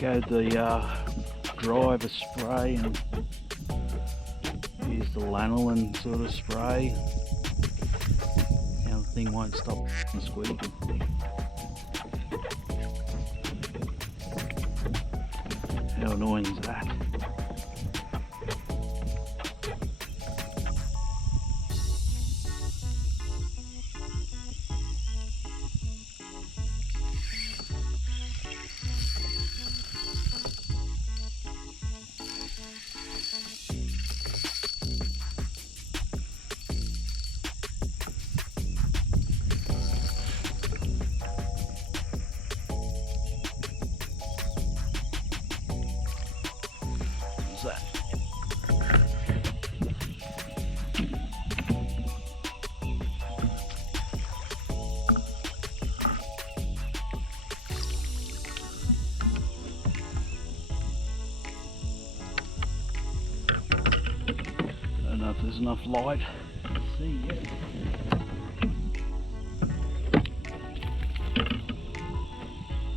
go the driver spray and use the lanolin sort of spray. Now the thing won't stop squeaking. How annoying is that? That. I don't know if there's enough light to see yet.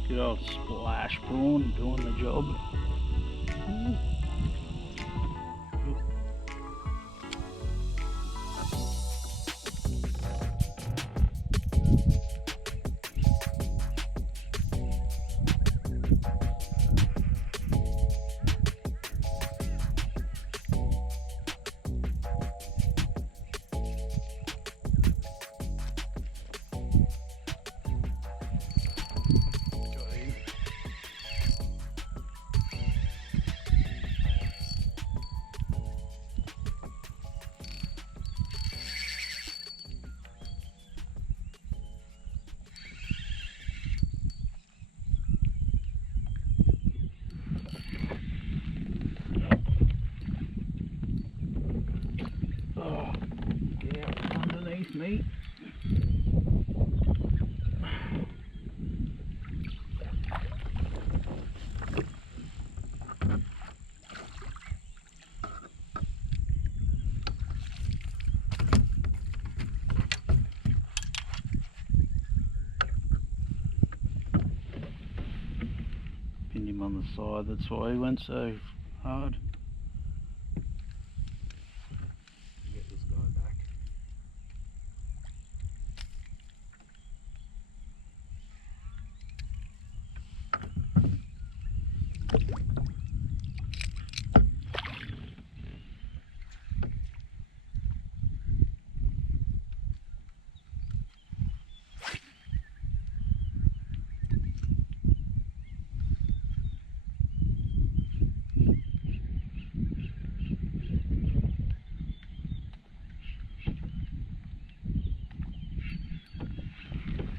Good old splash prawn doing the job. Oh, get out underneath me. Pinned him on the side, that's why he went so hard. Get this guy back.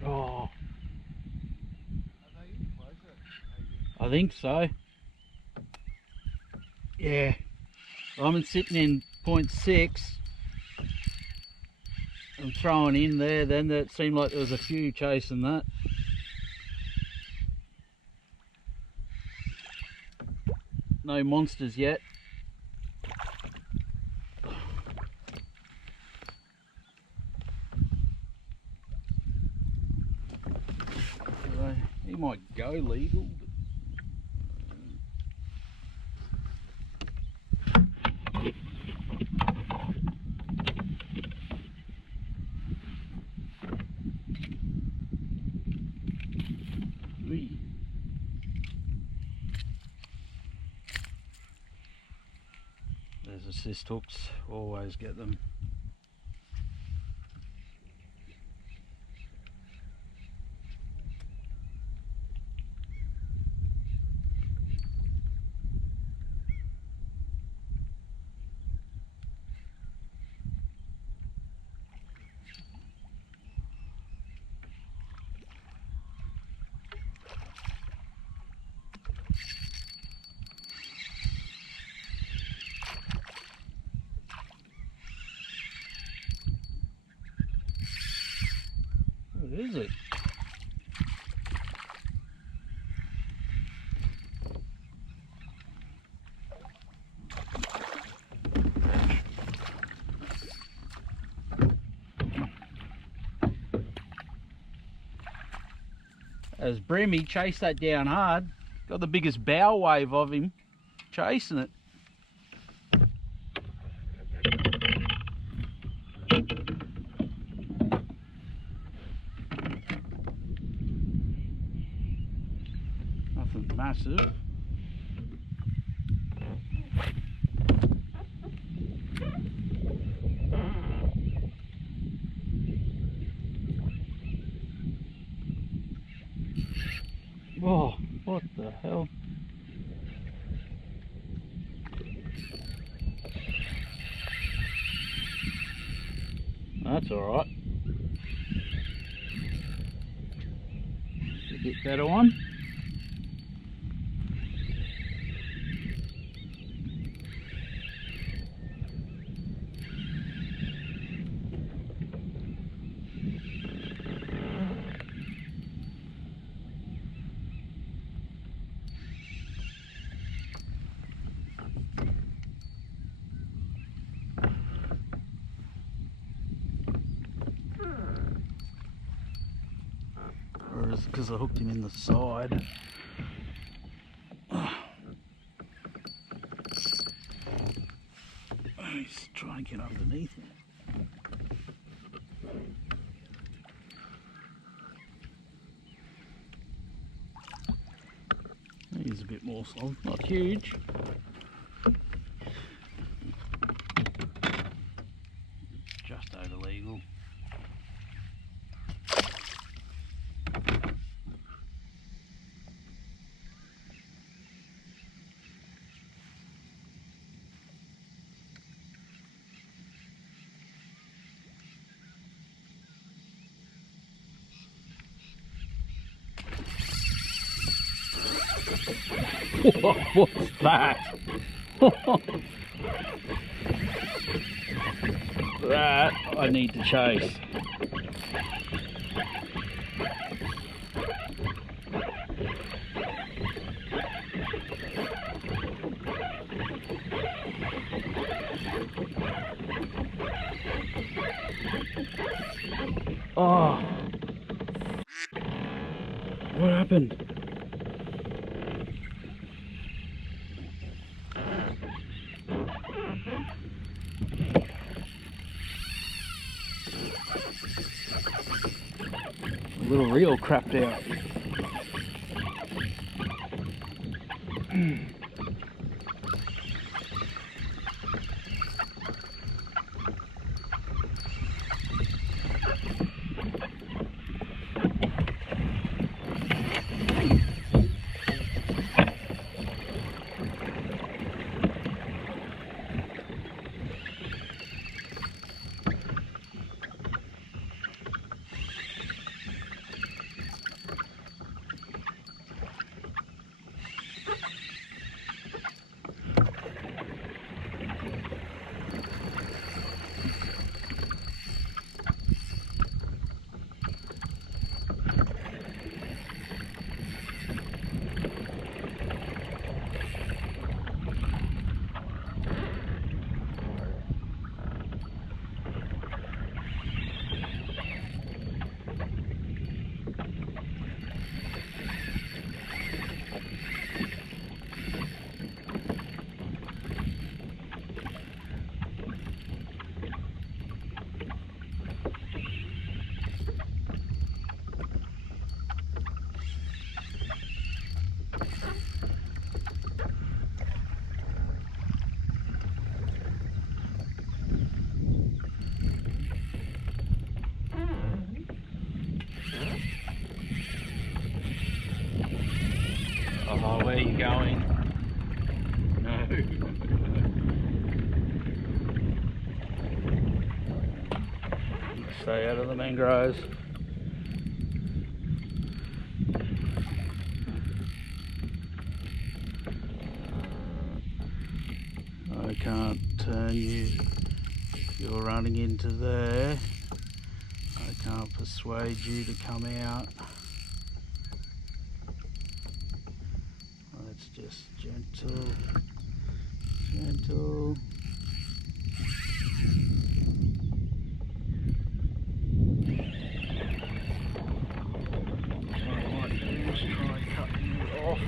Oh, I think so. Yeah, I'm sitting in 0.6. I'm throwing in there, then it seemed like there was a few chasing that. No monsters yet. He might go legal. There's assist hooks, always get them. What is it? As Brimmy chased that down hard, Got the biggest bow wave of him chasing it. Nothing massive. Oh, what the hell? That's alright. A bit better one. Or is it because I hooked him in the side? He's trying to get underneath him. He's a bit more solid, not huge. Just over legal. What's that? That I need to chase. Oh, what happened? A little reel crapped out. Oh, where are you going? No. Stay out of the mangroves. I can't turn you if you're running into there. I can't persuade you to come out. Let's just gentle, gentle. Alright, let's try cutting it off.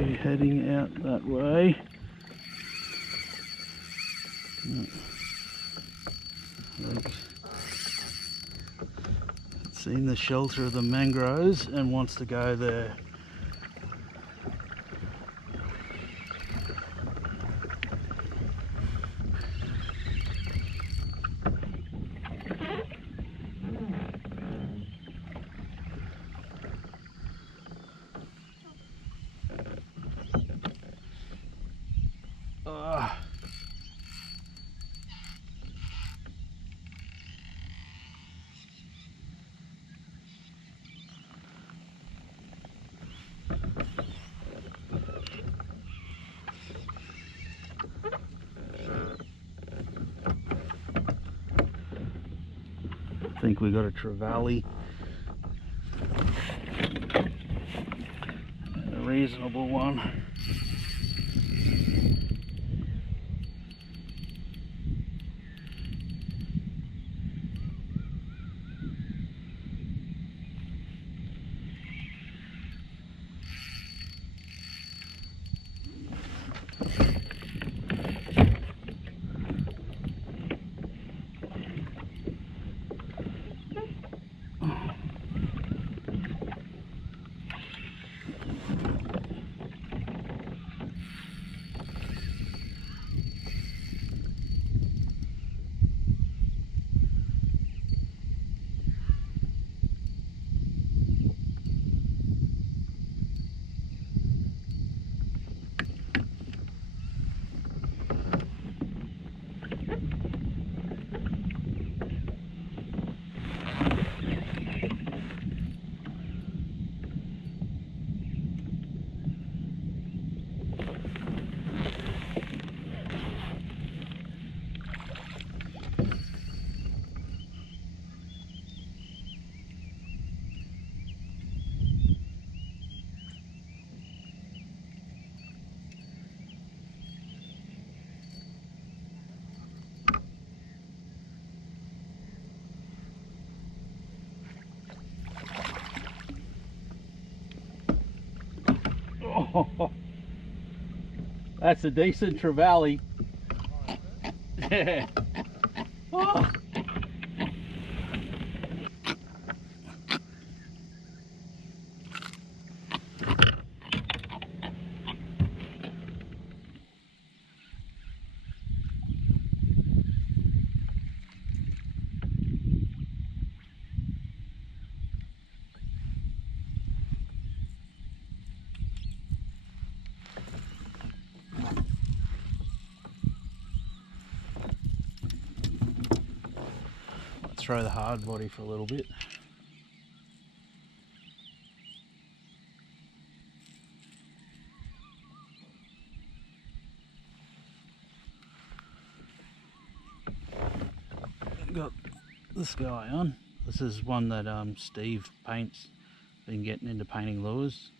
you heading out that way. It's seen the shelter of the mangroves and wants to go there. I think we got a trevally, a reasonable one. Oh, that's a decent trevally. Yeah. Oh. Throw the hard body for a little bit. Got this guy on. This is one that Steve paints. Been getting into painting lures.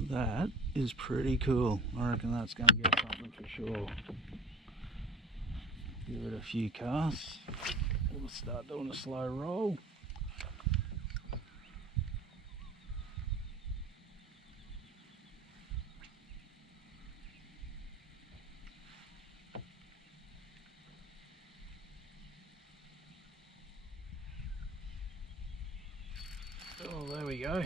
That is pretty cool. I reckon that's going to get something for sure. Give it a few casts. We'll start doing a slow roll. Oh, there we go.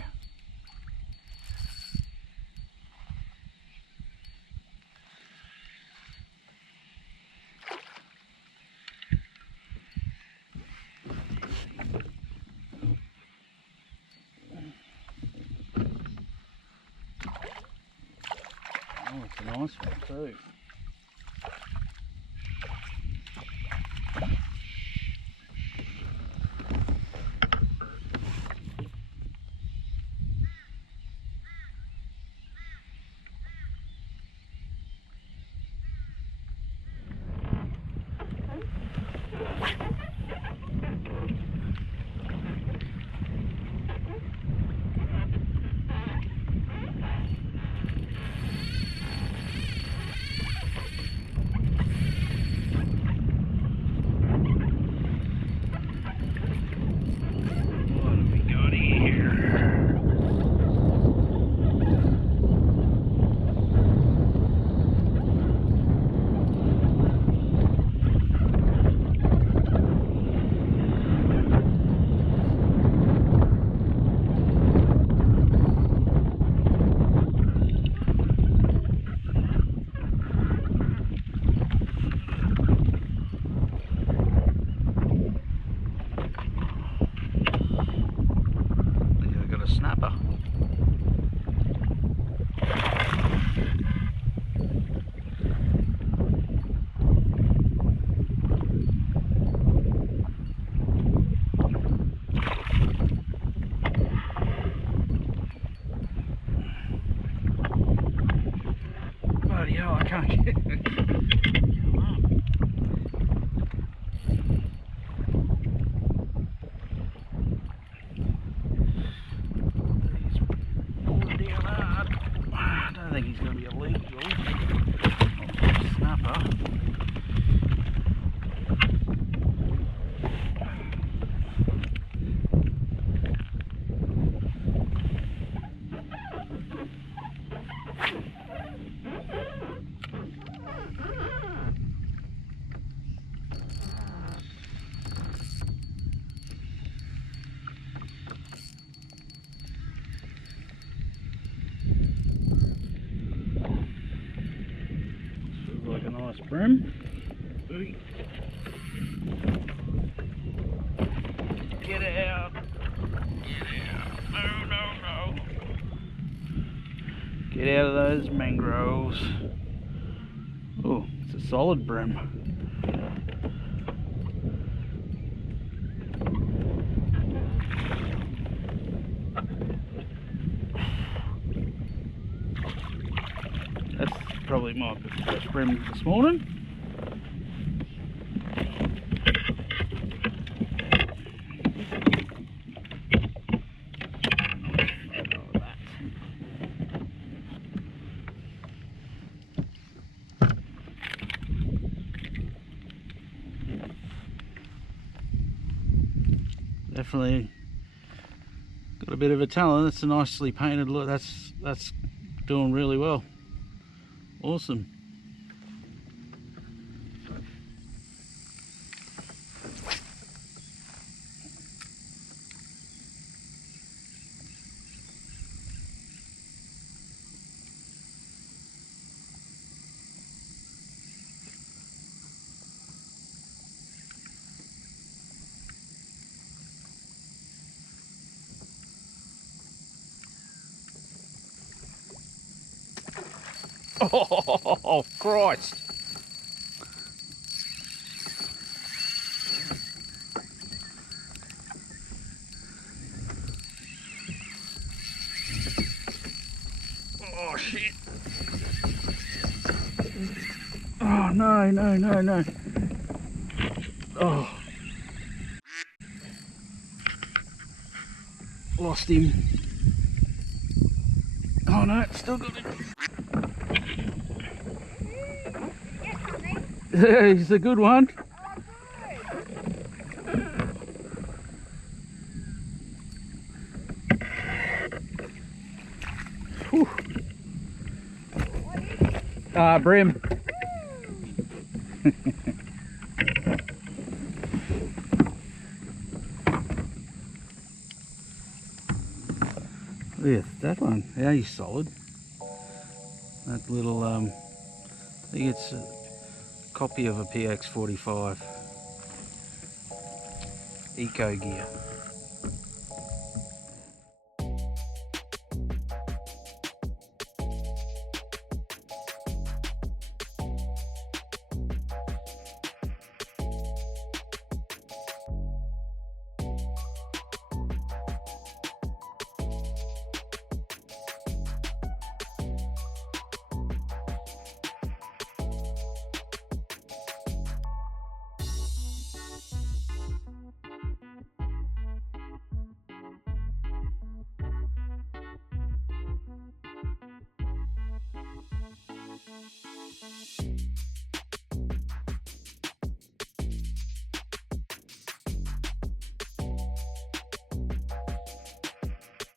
Oh, it's a nice one too. Bloody hell, I can't get it. Come on. He's pulling down hard. I don't think he's going to be illegal. Snapper. Like a nice brim. Get out. Get out. No, no, no. Get out of those mangroves. Oh, it's a solid brim. That's probably my first brim this morning. Definitely got a bit of a talent. That's a nicely painted look. That's doing really well. Awesome. Oh, Christ. Oh, shit. Oh, no, no, no, no. Oh. Lost him. Oh, no, still got him. He's a good one. Whew. Brim. Yeah, that one. Yeah, he's solid. That little, I think it's a copy of a PX45 Eco Gear.